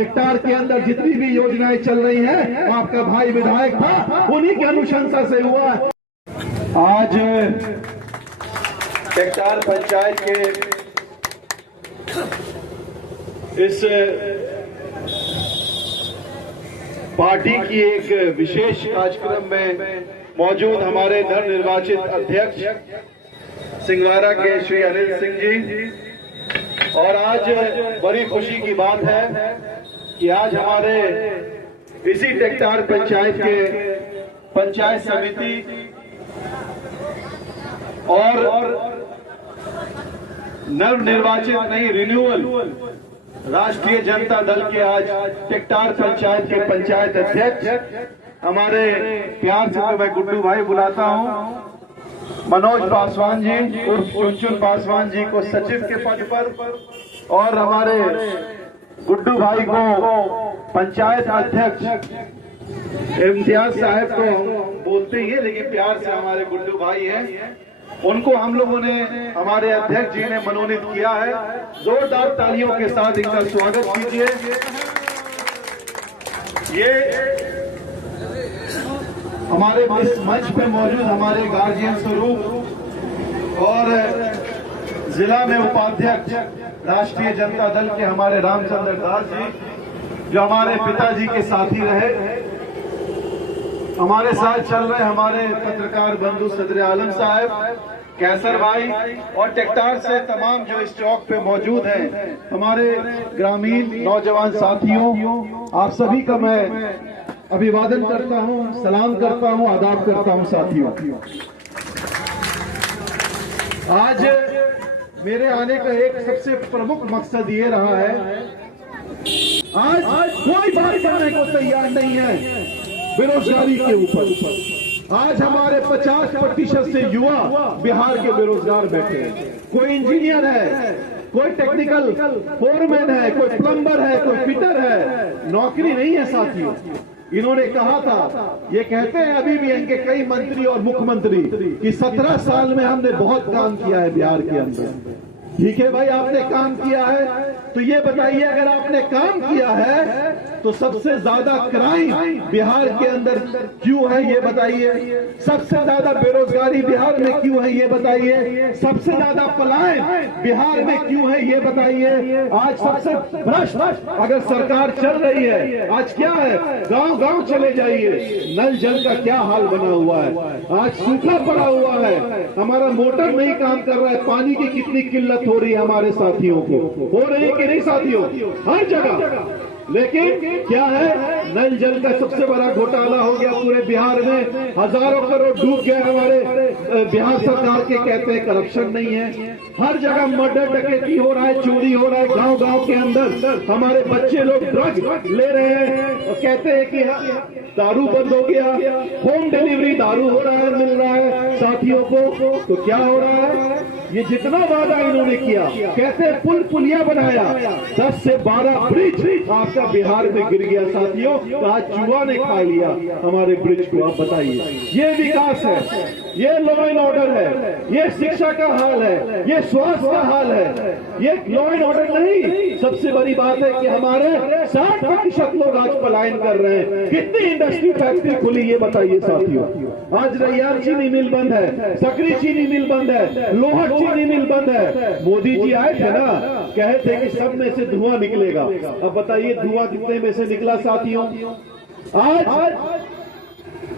Tractor के अंदर जितनी भी योजनाएं चल रही हैं, आपका भाई विधायक था, उन्हीं की अनुशंसा से हुआ। आज टेक्टार पंचायत के इस पार्टी की एक विशेष कार्यक्रम में मौजूद हमारे नवनिर्वाचित अध्यक्ष सिंघवारा के श्री अनिल सिंह जी, और आज बड़ी खुशी की बात है कि आज हमारे इसी टेक्टार पंचायत के पंचायत समिति और नवनिर्वाचित नहीं रिन्यूअल राष्ट्रीय जनता दल के आज टेक्टार पंचायत के पंचायत अध्यक्ष हमारे प्यार से तो मैं गुड्डू भाई बुलाता हूं, मनोज पासवान जी उर्फ चुनचुन पासवान जी को सचिव के पद पर, और हमारे गुड्डू भाई को पंचायत अध्यक्ष, इम्तियाज साहब को बोलते ही है लेकिन प्यार से हमारे गुड्डू भाई हैं, उनको हम लोगों ने हमारे अध्यक्ष जी ने मनोनीत किया है। जोरदार तालियों के साथ इनका स्वागत कीजिए। ये हमारे इस मंच पे मौजूद हमारे गार्जियन स्वरूप और जिला में उपाध्यक्ष राष्ट्रीय जनता दल के हमारे रामचंद्र दास जी, जो हमारे पिताजी के साथी रहे, हमारे साथ चल रहे हमारे पत्रकार बंधु सदर आलम साहब, कैसर भाई, और टेक्टार से तमाम जो इस चौक पे मौजूद हैं हमारे ग्रामीण नौजवान साथियों, आप सभी का मैं अभिवादन करता हूं, सलाम करता हूं, आदाब करता हूं। साथियों, आज मेरे आने का एक सबसे प्रमुख मकसद ये रहा है, आज कोई बात करने को तैयार नहीं है बेरोजगारी के ऊपर। आज हमारे 50% से युवा बिहार के बेरोजगार बैठे हैं। कोई इंजीनियर है, कोई टेक्निकल फोरमैन है, कोई प्लम्बर है, कोई फिटर है, नौकरी नहीं है। साथियों, इन्होंने कहा था, ये कहते हैं अभी भी इनके कई मंत्री और मुख्यमंत्री कि 17 साल में हमने बहुत काम किया है बिहार के अंदर। ठीक है भाई, आपने काम किया है तो ये बताइए, अगर आपने काम किया है तो सबसे ज्यादा क्राइम बिहार के अंदर क्यों है ये बताइए, सबसे ज्यादा बेरोजगारी बिहार में क्यों है ये बताइए, सबसे ज्यादा पलायन बिहार में क्यों है ये बताइए। आज सबसे भ्रष्ट अगर सरकार चल रही है, आज क्या है, गांव गांव चले जाइए, नल जल का क्या हाल बना हुआ है, आज सूखा पड़ा हुआ है, हमारा मोटर नहीं काम कर रहा है, पानी की कितनी किल्लत हो रही है हमारे साथियों को, हो रही है कि नहीं साथियों, हर जगह। लेकिन क्या है, नल जल का सबसे बड़ा घोटाला हो गया पूरे बिहार में, हजारों करोड़ डूब गए हमारे बिहार सरकार के। कहते हैं करप्शन नहीं है, हर जगह मर्डर डकैती हो रहा है, चोरी हो रहा है, गांव गांव के अंदर हमारे बच्चे लोग ड्रग्स ले रहे हैं और कहते हैं कि दारू बंद हो गया, होम डिलीवरी दारू हो रहा है, मिल रहा है साथियों को। तो क्या हो रहा है, ये जितना वादा इन्होंने किया, कहते पुल पुलिया बनाया, 10 से 12 ब्रिज आपका बिहार में गिर गया साथियों। तो आज चूहा ने खा लिया हमारे ब्रिज को। आप बताइए, ये विकास है, ये लॉ एंड ऑर्डर है, ये शिक्षा का हाल है, ये स्वास्थ्य का हाल है, ये लॉ एंड ऑर्डर नहीं। सबसे बड़ी बात है कि हमारे 60% लोग आज पलायन कर रहे हैं। कितनी इंडस्ट्री फैक्ट्री खुली ये बताइए साथियों। आज रैयाम चीनी मिल बंद है, सकरी चीनी मिल बंद है, लोहट चीनी मिल बंद है। मोदी जी आए थे ना, कहे थे कि सब में से धुआं निकलेगा। अब बताइए धुआं कितने में से निकला साथियों। आज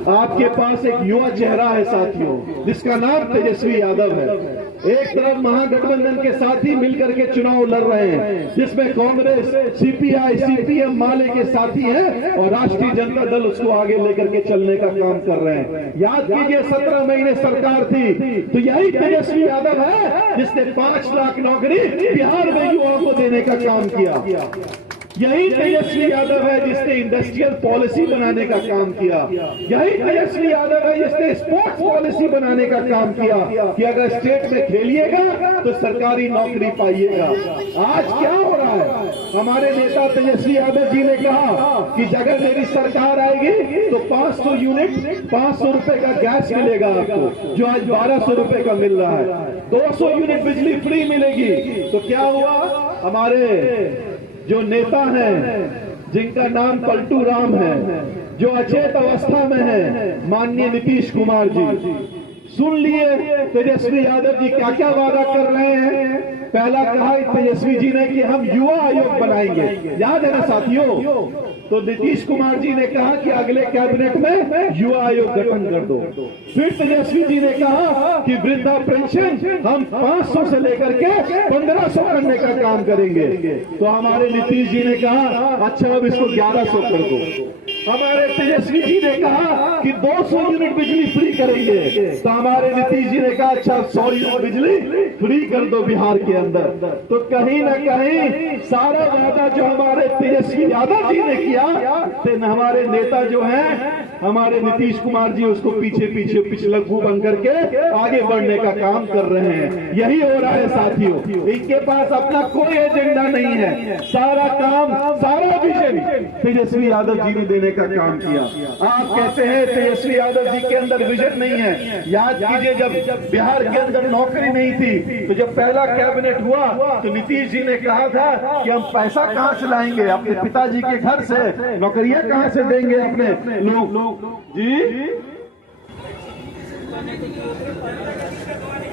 आपके पास एक युवा चेहरा है साथियों, जिसका नाम तेजस्वी यादव है। एक तरफ महागठबंधन के साथी मिलकर के चुनाव लड़ रहे हैं, जिसमें कांग्रेस, सीपीआई, सीपीएम माले के साथी हैं, और राष्ट्रीय जनता दल उसको आगे लेकर के चलने का काम कर रहे हैं। याद कीजिए 17 महीने सरकार थी, तो यही तेजस्वी यादव है जिसने 5 लाख नौकरी बिहार में युवाओं को देने का काम किया। यही तेजस्वी यादव है जिसने इंडस्ट्रियल पॉलिसी बनाने का काम किया। यही तेजस्वी यादव है जिसने स्पोर्ट्स पॉलिसी बनाने का काम किया कि अगर स्टेट में खेलिएगा तो सरकारी नौकरी पाइएगा। आज क्या हो रहा है, हमारे नेता तेजस्वी यादव जी ने कहा कि अगर मेरी सरकार आएगी तो 500 यूनिट 500 रुपए का गैस मिलेगा आपको, जो आज 1200 रुपए का मिल रहा है। 200 यूनिट बिजली फ्री मिलेगी। तो क्या हुआ, हमारे जो नेता हैं जिनका नाम पलटू राम है, जो अचेत अवस्था में है, माननीय नीतीश कुमार जी। सुन लिए तेजस्वी यादव जी क्या क्या वादा कर रहे हैं। पहला कहा तेजस्वी जी ने कि हम युवा आयोग बनाएंगे, याद है ना साथियों। तो नीतीश कुमार जी ने कहा कि अगले कैबिनेट में युवा आयोग गठन कर दो। फिर तेजस्वी जी ने कहा कि वृद्धा पेंशन हम 500 से लेकर के 1500 करने का काम करेंगे। तो हमारे नीतीश जी ने कहा अच्छा अब इसको 1100 कर दो। हमारे तेजस्वी जी ने कहा कि 200 यूनिट बिजली फ्री करेंगे। तो हमारे नीतीश जी ने कहा अच्छा 100 यूनिट बिजली फ्री कर दो बिहार के अंदर। तो कहीं ना कहीं सारा वादा जो हमारे तेजस्वी यादव जी ने किया, हमारे नेता जो हैं हमारे नीतीश कुमार जी उसको पीछे पीछे पिछलग्गू बन करके आगे बढ़ने का काम कर रहे हैं। यही हो रहा है साथियों, इनके पास अपना कोई एजेंडा नहीं है। सारा काम, सारा विजन तेजस्वी यादव जी ने देने का काम किया। आप कहते हैं तेजस्वी यादव जी के अंदर विजन नहीं है। याद कीजिए जब बिहार के अंदर नौकरी नहीं थी, तो जब पहला कैबिनेट हुआ तो नीतीश जी ने कहा था कि हम पैसा कहां से लाएंगे, अपने पिताजी के घर से, नौकरियां कहां से देंगे अपने लोग जी।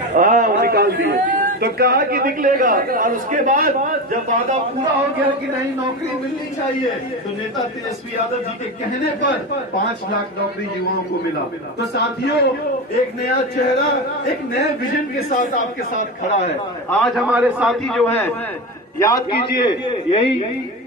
वो निकाल दिए। तो कहा कि निकलेगा, और उसके बाद जब वादा पूरा हो गया कि नहीं नौकरी मिलनी चाहिए, तो नेता तेजस्वी यादव जी के कहने पर 5 लाख नौकरी युवाओं को मिला। तो साथियों एक नया चेहरा, एक नए विजन के साथ आपके साथ खड़ा है। आज हमारे साथी जो हैं, याद कीजिए यही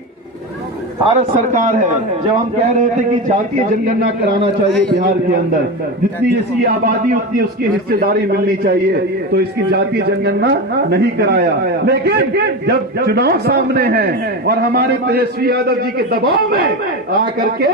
भारत सरकार है। जब हम कह रहे थे कि जातीय जनगणना कराना चाहिए बिहार के अंदर, जितनी इसकी आबादी उतनी उसकी हिस्सेदारी मिलनी चाहिए, तो इसकी जातीय जनगणना नहीं कराया। लेकिन जब चुनाव सामने है और हमारे तेजस्वी यादव जी के दबाव में आकर के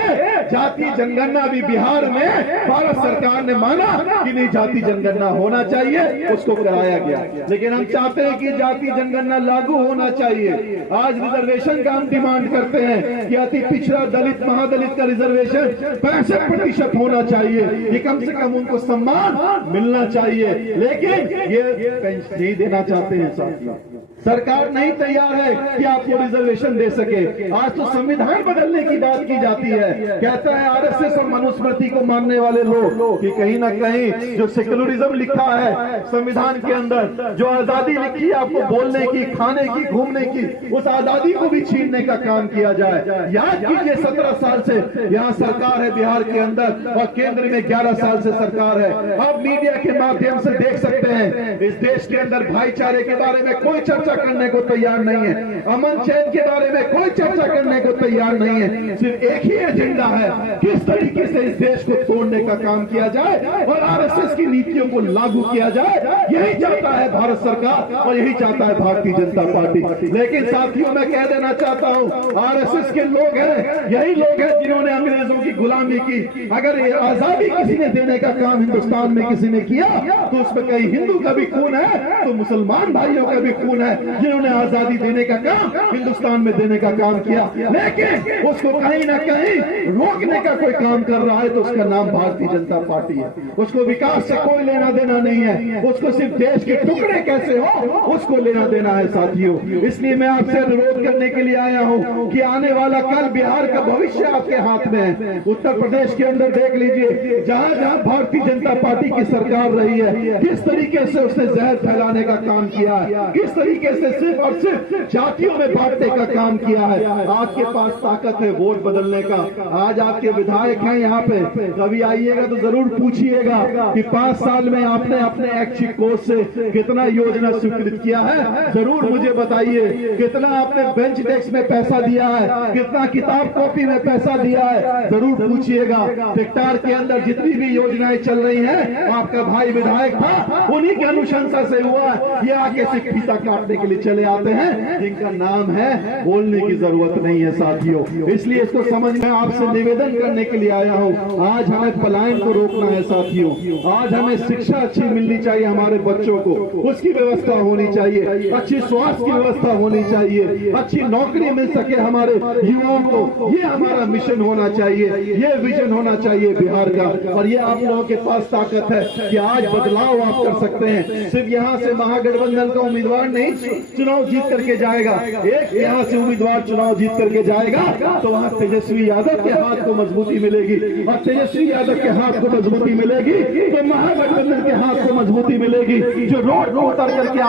जातीय जनगणना भी बिहार में भारत सरकार ने माना कि नहीं जातीय जनगणना होना चाहिए, उसको कराया गया। लेकिन हम चाहते हैं कि जातीय जनगणना लागू होना चाहिए। आज रिजर्वेशन का हम डिमांड करते हैं कि अति पिछड़ा दलित महादलित का रिजर्वेशन 65% होना चाहिए। ये कम से कम उनको सम्मान मिलना चाहिए। लेकिन ये नहीं देना चाहते हैं साथियों। सरकार नहीं तैयार है कि आपको रिजर्वेशन दे सके। आज तो संविधान बदलने की बात की जाती है। कहता है आरएसएस और मनुस्मृति को मानने वाले लोग कि कहीं ना कहीं जो सेक्युलरिज्म लिखा है संविधान के अंदर, जो आजादी लिखी है आपको बोलने की, खाने की, घूमने की, उस आजादी को भी छीनने का काम किया जाए। याद कीजिए 17 साल से यहाँ सरकार है बिहार के अंदर और केंद्र में 11 साल से सरकार है। आप मीडिया के माध्यम से देख सकते हैं इस देश के अंदर भाईचारे के बारे में कोई चर्चा करने को तैयार नहीं है, अमन चैन के बारे में कोई चर्चा करने को तैयार नहीं है। सिर्फ एक ही एजेंडा है, किस तरीके से इस देश को तोड़ने का काम किया जाए और आरएसएस की नीतियों को लागू किया जाए। यही चाहता है भारत सरकार और यही चाहता है भारतीय जनता पार्टी। लेकिन साथियों मैं कह देना चाहता हूँ आरएसएस के लोग हैं, यही लोग हैं जिन्होंने अंग्रेजों की गुलामी की। अगर आजादी किसी ने देने का काम हिंदुस्तान में किसी ने किया तो उसमें कहीं हिंदू का भी खून है तो मुसलमान भाइयों का भी खून है जिन्होंने आजादी देने का काम हिंदुस्तान में देने का काम किया। लेकिन उसको कहीं ना कहीं रोकने का कोई काम कर रहा है तो उसका नाम भारतीय जनता पार्टी है। उसको विकास से कोई लेना देना नहीं है, उसको सिर्फ देश के टुकड़े कैसे हो उसको लेना देना है साथियों। इसलिए मैं आपसे अनुरोध करने के लिए आया हूँ कि आने वाला कल बिहार का भविष्य आपके हाथ में है। उत्तर प्रदेश के अंदर देख लीजिए जहां जहां भारतीय जनता पार्टी की सरकार रही है, किस तरीके से उसने जहर फैलाने का काम किया है, किस तरीके से सिर्फ और सिर्फ जातियों में बांटने का काम किया है। आपके पास ताकत है वोट बदलने का। आज आपके विधायक हैं यहाँ पे, कभी आइएगा तो जरूर पूछिएगा कि 5 साल में आपने अपने ऐच्छिक कोष से कितना योजना स्वीकृत किया है, जरूर मुझे बताइए। कितना आपने बेंच डेस्क में पैसा दिया है, कितना किताब कॉपी में पैसा दिया है, जरूर पूछिएगा। टिकटार के अंदर जितनी भी योजनाएं चल रही हैं, आपका भाई विधायक था, उन्हीं की अनुशंसा से हुआ। ये आके सिर्फ फीता काटने के लिए चले आते हैं जिनका नाम है, बोलने की जरूरत नहीं है साथियों। इसलिए इसको समझ में आपसे निवेदन करने के लिए आया हूँ। आज हमें पलायन को रोकना है साथियों। आज हमें शिक्षा अच्छी मिलनी चाहिए हमारे बच्चों को, उसकी व्यवस्था होनी चाहिए, अच्छी स्वास्थ्य की व्यवस्था होनी चाहिए, अच्छी नौकरी मिल सके हमारे युवाओं को। ये हमारा मिशन होना चाहिए, ये विजन होना चाहिए बिहार का। और ये आप लोगों के पास ताकत है कि आज बदलाव आप कर सकते हैं। सिर्फ यहाँ से महागठबंधन का उम्मीदवार नहीं चुनाव जीत करके जाएगा, एक यहाँ से उम्मीदवार चुनाव जीत करके जाएगा तो वहां तेजस्वी यादव के हाथ को मजबूती मिलेगी, और तेजस्वी यादव के हाथ को मजबूती मिलेगी तो महागठबंधन के हाथ को मजबूती मिलेगी, जो रोड पर उतर करके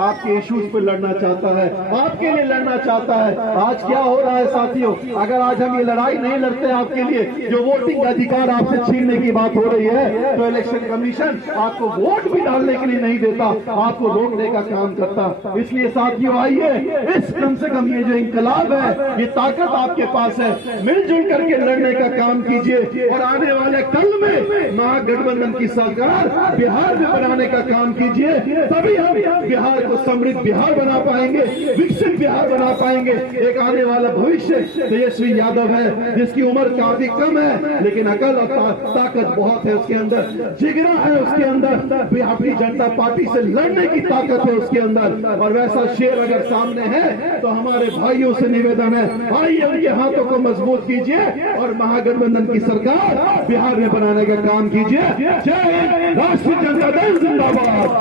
आपके इश्यूज पे लड़ना चाहता है, आपके लिए लड़ना चाहता है। आज क्या हो रहा है साथियों, अगर आज हम ये लड़ाई नहीं लड़ते आपके लिए, जो वोटिंग अधिकार आपसे छीनने की बात हो रही है, तो इलेक्शन कमीशन आपको वोट भी डालने के लिए नहीं देता, आपको रोकने का काम करता। इसलिए साथियों आइए, इस कम से कम ये जो इंकलाब है, ये ताकत आपके पास है, मिलजुल करके लड़ने का काम कीजिए और आने वाले कल में महागठबंधन की सरकार बिहार में बनाने का काम कीजिए, तभी हम बिहार को समृद्ध बिहार बना पाएंगे, विकसित बिहार बना पाएंगे। एक आने वाला भविष्य तेजस्वी यादव है, जिसकी उम्र काफी कम है लेकिन अकल और ताकत बहुत है उसके अंदर, जिगरा है उसके अंदर, भारतीय जनता पार्टी से लड़ने की ताकत है उसके अंदर, और वैसा शेर अगर सामने है तो हमारे भाइयों से निवेदन है, आइए उनके हाथों को मजबूत कीजिए और महागठबंधन की सरकार बिहार में बनाने का काम कीजिए। जय हिंद, राष्ट्रीय जनता दल जिंदाबाद।